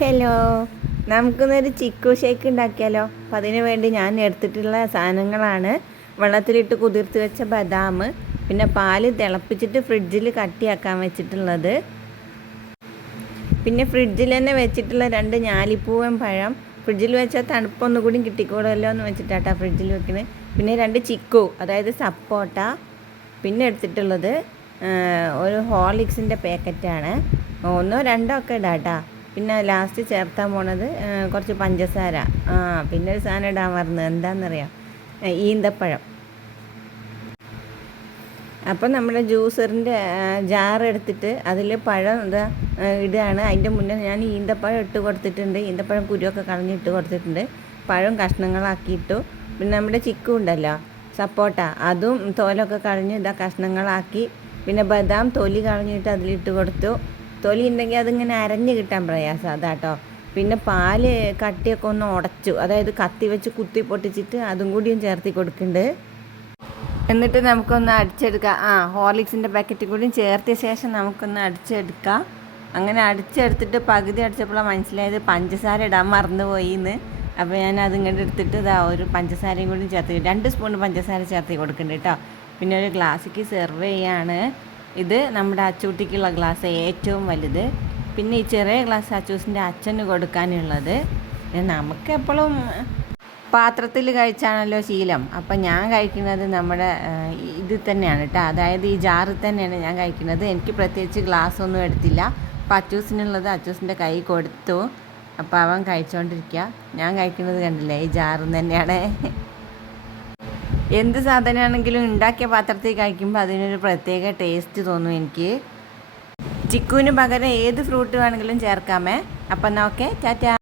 Hello, നമുക്കിന്നൊരു chikoo shake ഉണ്ടാക്കിയാലോ? അപ്പം അതിന് വേണ്ടി ഞാൻ എടുത്തിട്ടുള്ള സാധനങ്ങളാണ് വെള്ളത്തിലിട്ട് കുതിർത്ത് വെച്ച ബദാം, പിന്നെ പാല് തിളപ്പിച്ചിട്ട് ഫ്രിഡ്ജിൽ കട്ടിയാക്കാൻ വെച്ചിട്ടുള്ളത്, പിന്നെ ഫ്രിഡ്ജിൽ തന്നെ വെച്ചിട്ടുള്ള 2 ഞാലിപ്പൂവൻ പഴം. ഫ്രിഡ്ജിൽ വെച്ചാൽ തണുപ്പൊന്നും കൂടി കിട്ടിക്കോളല്ലോ എന്ന് വെച്ചിട്ടാട്ടാ ഫ്രിഡ്ജിൽ വെക്കുന്നത്. പിന്നെ 2 ചിക്കു, അതായത് സപ്പോട്ട. പിന്നെ എടുത്തിട്ടുള്ളത് ഒരു ഹോർലിക്സിൻ്റെ പാക്കറ്റാണ്. 1 2 ഒക്കെ ഇടാട്ടാ. പിന്നെ ലാസ്റ്റ് ചേർത്താൻ പോണത് കുറച്ച് പഞ്ചസാര. പിന്നെ ഒരു സാധനം ഇടാൻ മറന്നത് എന്താണെന്നറിയാം, ഈന്തപ്പഴം. അപ്പം നമ്മുടെ ജ്യൂസറിൻ്റെ ജാർ എടുത്തിട്ട് അതിൽ പഴം ഇടുകയാണ്. അതിൻ്റെ മുന്നേ ഞാൻ ഈന്തപ്പഴം ഇട്ട് കൊടുത്തിട്ടുണ്ട്. ഈന്തപ്പഴം കുരുവൊക്കെ കളഞ്ഞിട്ട് കൊടുത്തിട്ടുണ്ട്. പഴം കഷ്ണങ്ങളാക്കിയിട്ടു. പിന്നെ നമ്മുടെ ചിക്കു ഉണ്ടല്ലോ, സപ്പോട്ട, അതും തോലൊക്കെ കളഞ്ഞ് കഷ്ണങ്ങളാക്കി. പിന്നെ ബദാം തൊലി കളഞ്ഞിട്ട് അതിലിട്ട് കൊടുത്തു. തൊലി ഉണ്ടെങ്കിൽ അതിങ്ങനെ അരഞ്ഞ് കിട്ടാൻ പ്രയാസം അതാട്ടോ. പിന്നെ പാല് കട്ടിയൊക്കെ ഒന്ന് ഉടച്ചു, അതായത് കത്തി വെച്ച് കുത്തി പൊട്ടിച്ചിട്ട് അതും കൂടിയും ചേർത്തി കൊടുക്കുന്നുണ്ട്. എന്നിട്ട് നമുക്കൊന്ന് അടിച്ചെടുക്കാം. ഹോർലിക്സിൻ്റെ പാക്കറ്റ് കൂടിയും ചേർത്തിയ ശേഷം നമുക്കൊന്ന് അടിച്ചെടുക്കാം. അങ്ങനെ അടിച്ചെടുത്തിട്ട് പകുതി അടിച്ചപ്പോഴാണ് മനസ്സിലായത് പഞ്ചസാര ഇടാൻ മറന്നുപോയി എന്ന്. അപ്പോൾ ഞാൻ അതിങ്ങോട്ട് എടുത്തിട്ട് ഒരു പഞ്ചസാരയും കൂടി ചേർത്ത് 2 സ്പൂൺ പഞ്ചസാര ചേർത്ത് കൊടുക്കുന്നുണ്ട് കേട്ടോ. പിന്നെ ഒരു ഗ്ലാസ്സിക്ക് സെർവ് ചെയ്യാണ്. ഇത് നമ്മുടെ അച്ചൂട്ടിക്കുള്ള ഗ്ലാസ്, ഏറ്റവും വലുത്. പിന്നെ ഈ ചെറിയ ഗ്ലാസ് അച്ചൂസിൻ്റെ അച്ഛന് കൊടുക്കാനുള്ളത്. നമുക്ക് എപ്പോഴും പാത്രത്തിൽ കഴിച്ചാണല്ലോ ശീലം. അപ്പം ഞാൻ കഴിക്കുന്നത് നമ്മുടെ ഇത് തന്നെയാണ് കേട്ടോ, അതായത് ഈ ജാറിൽ തന്നെയാണ് ഞാൻ കഴിക്കുന്നത്. എനിക്ക് പ്രത്യേകിച്ച് ഗ്ലാസ് ഒന്നും എടുത്തില്ല. അപ്പം അച്ചൂസിനുള്ളത് അച്ചൂസിൻ്റെ കൈ കൊടുത്തു. അപ്പോൾ അവൻ കഴിച്ചുകൊണ്ടിരിക്കുക. ഞാൻ കഴിക്കുന്നത് കണ്ടില്ലേ, ഈ ജാറിൽ തന്നെയാണ്. എന്ത് സാധനമാണെങ്കിലും ഉണ്ടാക്കിയ പാത്രത്തിൽ കഴിക്കുമ്പോൾ അതിനൊരു പ്രത്യേക ടേസ്റ്റ് തോന്നും എനിക്ക്. ചിക്കുവിന് പകരം ഏത് ഫ്രൂട്ട് വേണമെങ്കിലും ചേർക്കാമേ. അപ്പം എന്നാൽ ഓക്കെ, ടാറ്റാ.